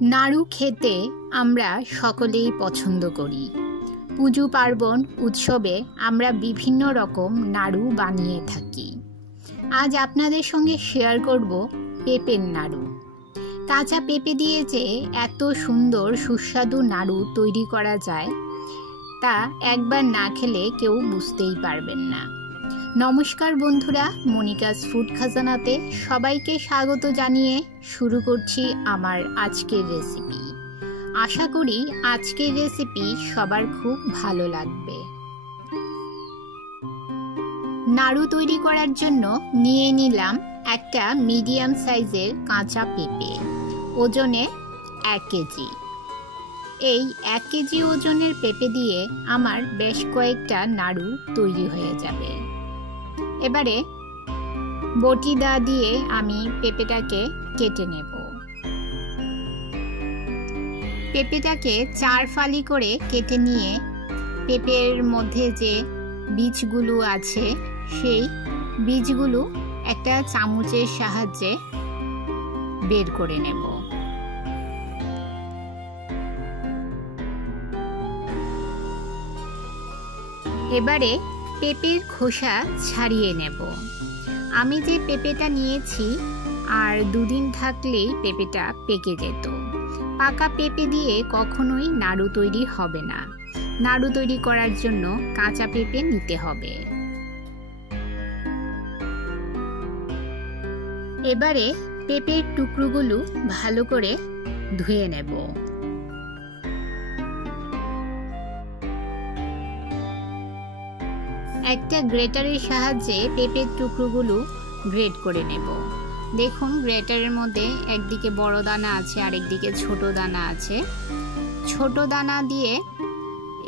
নাড়ু খেতে আমরা সকলেই পছন্দ করি। পুজো পার্বণ উৎসবে আমরা বিভিন্ন রকম নাড়ু বানিয়ে থাকি। আজ আপনাদের সঙ্গে শেয়ার করব পেঁপের নাড়ু। কাঁচা পেঁপে দিয়ে যে এত সুন্দর সুস্বাদু নাড়ু তৈরি করা যায় তা একবার না খেলে কেউ বুঝতেই পারবেন না। নমস্কার বন্ধুরা, মনিকাস ফুড খাজানাতে সবাইকে স্বাগত জানিয়ে শুরু করছি আমার আজকের রেসিপি। আশা করি আজকের রেসিপি সবার খুব ভালো লাগবে। নাড়ু তৈরি করার জন্য নিয়ে নিলাম একটা মিডিয়াম সাইজের কাঁচা পেঁপে, ওজনে 1 কেজি। এই 1 কেজি ওজনের পেঁপে দিয়ে আমার বেশ কয়েকটা নাড়ু তৈরি হয়ে যাবে। এবারে বটি দা দিয়ে আমি পেঁপেটাকে কেটে নেব। পেঁপেটাকে 4 ফালি করে কেটে নিয়ে পেঁপের মধ্যে যে বীজগুলো আছে সেই বীজগুলো একটা চামচের সাহায্যে বের করে নেব। এবারে পেঁপের খোসা ছাড়িয়ে নেব। আমি যে পেঁপেটা নিয়েছি আর 2 দিন থাকলেই পেঁপেটা পেকে যেত। পাকা পেঁপে দিয়ে কখনোই নাড়ু তৈরি হবে না। নাড়ু তৈরি করার জন্য কাঁচা পেঁপে নিতে হবে। এবারে পেঁপের টুকরোগুলো ভালো করে ধুয়ে নেব। একটা গ্রেটারের সাহায্যে পেঁপের টুকরোগুলো গ্রেট করে নেব। দেখুন, গ্রেটারের মধ্যে একদিকে বড় দানা আছে আর একদিকে ছোট দানা আছে। ছোট দানা দিয়ে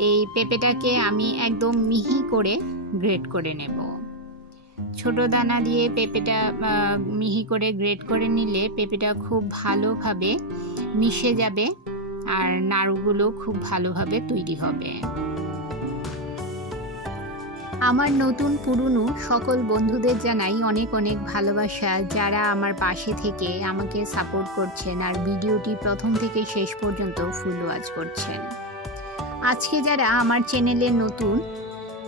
এই পেঁপেটাকে আমি একদম মিহি করে গ্রেট করে নেব। ছোট দানা দিয়ে পেঁপেটা মিহি করে গ্রেট করে নিলে পেঁপেটা খুব ভালোভাবে মিশে যাবে আর নাড়ুগুলো খুব ভালোভাবে তৈরি হবে। আমার নতুন পুরনো সকল বন্ধুদের জানাই অনেক অনেক ভালোবাসা, যারা আমার পাশে থেকে আমাকে সাপোর্ট করছেন আর ভিডিওটি প্রথম থেকে শেষ পর্যন্ত ফুল ওয়াচ করছেন। আজকে যারা আমার চ্যানেলে নতুন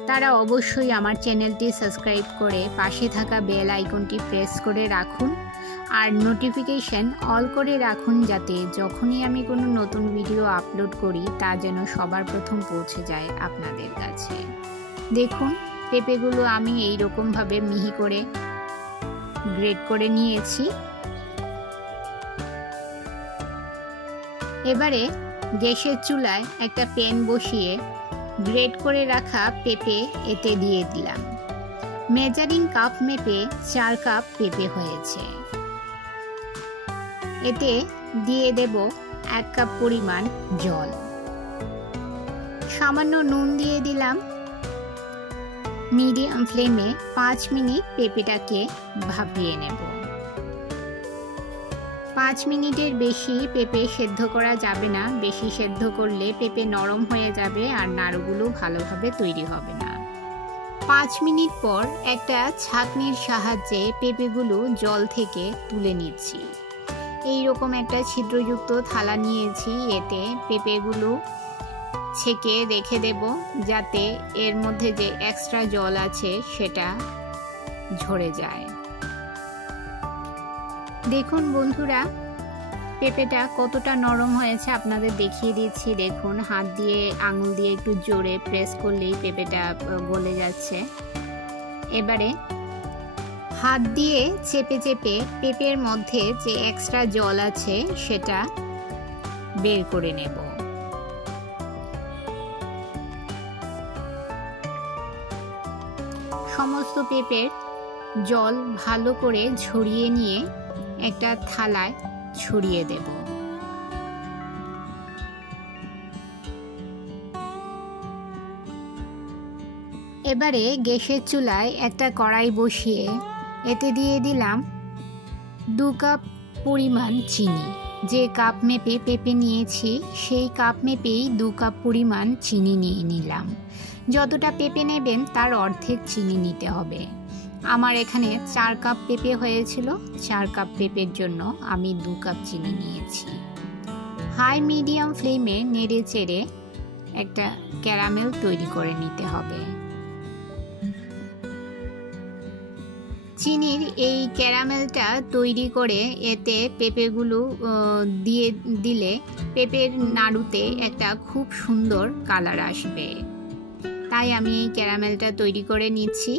তারা অবশ্যই আমার চ্যানেলটি সাবস্ক্রাইব করে পাশে থাকা বেল আইকনটি প্রেস করে রাখুন আর নোটিফিকেশন অল করে রাখুন, যাতে যখনই আমি কোনো নতুন ভিডিও আপলোড করি তা যেন সবার প্রথম পৌঁছে যায় আপনাদের কাছে। দেখুন, পেঁপেগুলো আমি এই রকম ভাবে মিহি করে গ্রেট করে নিয়েছি। এবারে গ্যাসের চুলায় একটা প্যান বসিয়ে গ্রেট করে রাখা পেঁপে এতে দিয়ে দিলাম। মেজারিং কাপ মেপে 4 কাপ পেঁপে হয়েছে। এতে দিয়ে দেব 1 কাপ পরিমাণ জল। সামান্য নুন দিয়ে দিলাম। মিডিয়াম ফ্লেমে 5 মিনিট পেঁপেটাকে ভাপিয়ে নেব। 5 মিনিটের বেশি পেঁপে সেদ্ধ করা যাবে না। বেশি সেদ্ধ করলে পেঁপে নরম হয়ে যাবে আর নাড়ুগুলো ভালোভাবে তৈরি হবে না। 5 মিনিট পর একটা ছাঁকনির সাহায্যে পেঁপেগুলো জল থেকে তুলে নিচ্ছি। এই রকম একটা ছিদ্রযুক্ত থালা নিয়েছি। এতে পেঁপেগুলো ছেঁকে রেখে দেব, যাতে এর মধ্যে যে এক্সট্রা জল আছে সেটা ঝরে যায়। দেখুন বন্ধুরা, পেঁপেটা কতটা নরম হয়েছে আপনাদের দেখিয়ে দিচ্ছি। দেখুন, হাত দিয়ে আঙুল দিয়ে একটু জোরে প্রেস করলেই পেঁপেটা গলে যাচ্ছে। এবারে হাত দিয়ে চেপে চেপে পেঁপের মধ্যে যে এক্সট্রা জল আছে সেটা বের করে নেব। সমস্ত পেঁপের জল ভালো করে ঝরিয়ে নিয়ে একটা থালায় ছড়িয়ে দেব। এবারে গ্যাসের চুলায় একটা কড়াই বসিয়ে এতে দিয়ে দিলাম 2 কাপ পরিমাণ চিনি। যে কাপ মেপে পেঁপে নিয়েছি সেই কাপ মেপেই 2 কাপ পরিমাণ চিনি নিয়ে নিলাম। যতটা পেঁপে নেবেন তার অর্ধেক চিনি নিতে হবে। আমার এখানে 4 কাপ পেঁপে হয়েছিল। 4 কাপ পেঁপের জন্য আমি 2 কাপ চিনি নিয়েছি। হাই মিডিয়াম ফ্লেমে নেড়ে চেড়ে একটা ক্যারামেল তৈরি করে নিতে হবে। চিনির এই ক্যারামেলটা তৈরি করে এতে পেঁপেগুলো দিয়ে দিলে পেঁপের নাড়ুতে একটা খুব সুন্দর কালার আসবে। তাই আমি এই ক্যারামেলটা তৈরি করে নিচ্ছি।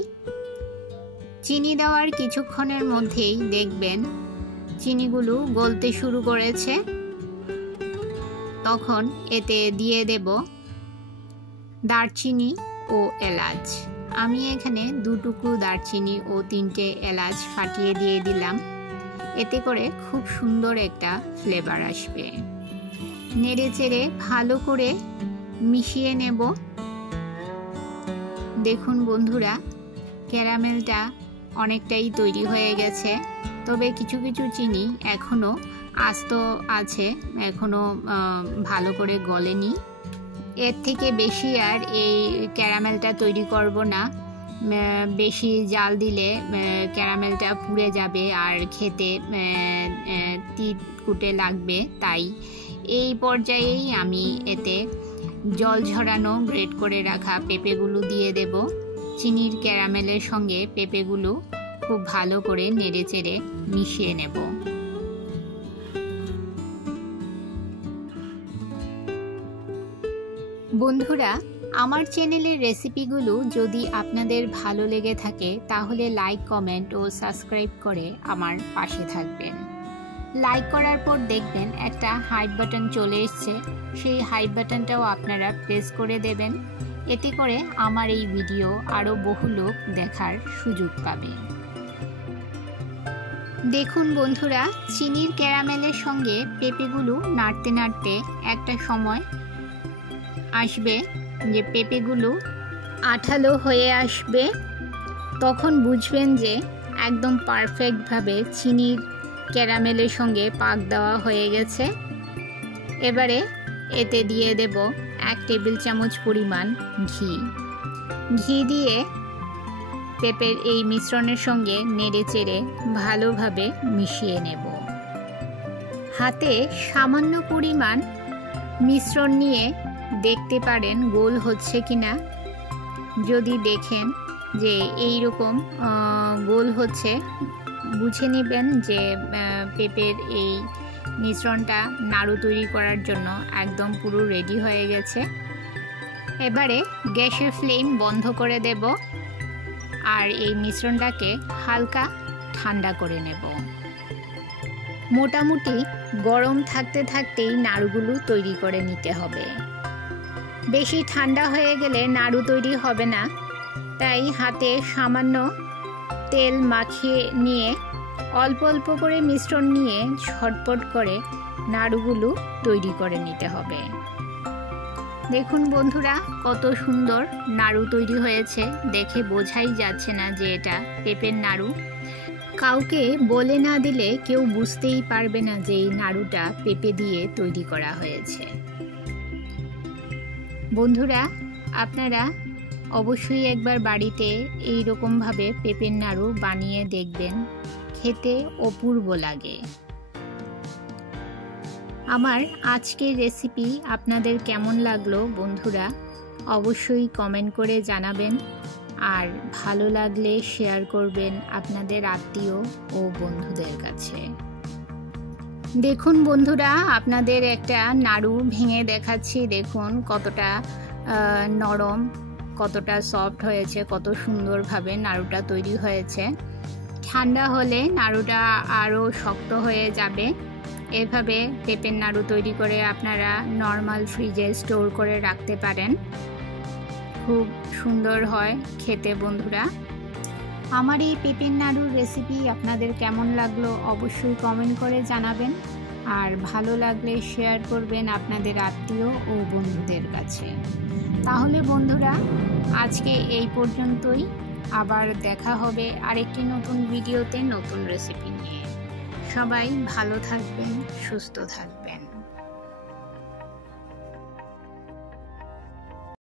চিনি দেওয়ার কিছুক্ষণের মধ্যেই দেখবেন চিনিগুলো গলতে শুরু করেছে। তখন এতে দিয়ে দেব দারচিনি ও এলাচ। আমি এখানে 2 টুকরো দারচিনি ও 3টে এলাচ ফাটিয়ে দিয়ে দিলাম। এতে করে খুব সুন্দর একটা ফ্লেভার আসবে। নেড়ে চেড়ে ভালো করে মিশিয়ে নেব। দেখুন বন্ধুরা, ক্যারামেলটা অনেকটাই তৈরি হয়ে গেছে, তবে কিছু কিছু চিনি এখনও আস্ত আছে, এখনও ভালো করে গলেনি। এর থেকে বেশি আর এই ক্যারামেলটা তৈরি করব না। বেশি জাল দিলে ক্যারামেলটা পুড়ে যাবে আর খেতে তিতকুটে লাগবে। তাই এই পর্যায়েই আমি এতে জল ঝরানো গ্রেট করে রাখা পেঁপেগুলো দিয়ে দেব। চিনির ক্যারামেলের সঙ্গে পেঁপেগুলো খুব ভালো করে নেড়ে চেড়ে মিশিয়ে নেব। বন্ধুরা, আমার চ্যানেলের রেসিপিগুলো যদি আপনাদের ভালো লেগে থাকে তাহলে লাইক, কমেন্ট ও সাবস্ক্রাইব করে আমার পাশে থাকবেন। লাইক করার পর দেখবেন একটা হাইপ বাটন চলে এসছে, সেই হাইপ বাটনটাও আপনারা প্রেস করে দেবেন। এতে করে আমার এই ভিডিও আরও বহু লোক দেখার সুযোগ পাবে। দেখুন বন্ধুরা, চিনির ক্যারামেলের সঙ্গে পেঁপেগুলো নাড়তে নাড়তে একটা সময় আসবে যে পেঁপেগুলো আঠালো হয়ে আসবে। তখন বুঝবেন যে একদম পারফেক্টভাবে চিনির ক্যারামেলের সঙ্গে পাক দেওয়া হয়ে গেছে। এবারে এতে দিয়ে দেব 1 টেবিল চামচ পরিমাণ ঘি দিয়ে পেঁপের এই মিশ্রণের সঙ্গে নেড়ে চেড়ে ভালোভাবে মিশিয়ে নেব। হাতে সামান্য পরিমাণ মিশ্রণ নিয়ে দেখতে পারেন গোল হচ্ছে কিনা। যদি দেখেন যে এই রকম গোল হচ্ছে, বুঝে নেবেন যে পেঁপের এই মিশ্রণটা নাড়ু তৈরি করার জন্য একদম পুরো রেডি হয়ে গেছে। এবারে গ্যাসের ফ্লেম বন্ধ করে দেব আর এই মিশ্রণটাকে হালকা ঠান্ডা করে নেব। মোটামুটি গরম থাকতে থাকতেই নাড়ুগুলো তৈরি করে নিতে হবে। বেশি ঠান্ডা হয়ে গেলে নাড়ু তৈরি হবে না। তাই হাতে সামান্য তেল মাখিয়ে নিয়ে অল্প অল্প করে মিশ্রণ নিয়ে ঝটপট করে নাড়ুগুলো তৈরি করে নিতে হবে। দেখুন বন্ধুরা, কত সুন্দর নাড়ু তৈরি হয়েছে। দেখে বোঝাই যাচ্ছে না যে এটা পেঁপের নাড়ু। কাউকে বলে না দিলে কেউ বুঝতেই পারবে না যে এই নাড়ুটা পেঁপে দিয়ে তৈরি করা হয়েছে। বন্ধুরা, আপনারা অবশ্যই একবার বাড়িতে এই রকমভাবে পেঁপের নাড়ু বানিয়ে দেখবেন, খেতে অপূর্ব লাগে। আমার আজকের রেসিপি আপনাদের কেমন লাগলো বন্ধুরা, অবশ্যই কমেন্ট করে জানাবেন। আর ভালো লাগলে শেয়ার করবেন আপনাদের আত্মীয় ও বন্ধুদের কাছে। দেখুন বন্ধুরা, আপনাদের একটা নাড়ু ভেঙে দেখাচ্ছি। দেখুন কতটা নরম, কতটা সফট হয়েছে, কত সুন্দরভাবে নাড়ুটা তৈরি হয়েছে। ঠান্ডা হলে নাড়ুটা আরও শক্ত হয়ে যাবে। এভাবে পেঁপের নাড়ু তৈরি করে আপনারা নর্মাল ফ্রিজে স্টোর করে রাখতে পারেন। খুব সুন্দর হয় খেতে বন্ধুরা। আমার এই পেঁপের নাড়ুর রেসিপি আপনাদের কেমন লাগলো অবশ্যই কমেন্ট করে জানাবেন। আর ভালো লাগলে শেয়ার করবেন আপনাদের আত্মীয় ও বন্ধুদের কাছে। তাহলে বন্ধুরা, আজকে এই পর্যন্তই। আবার দেখা হবে আরেকটি নতুন ভিডিওতে নতুন রেসিপি নিয়ে। সবাই ভালো থাকবেন, সুস্থ থাকবেন।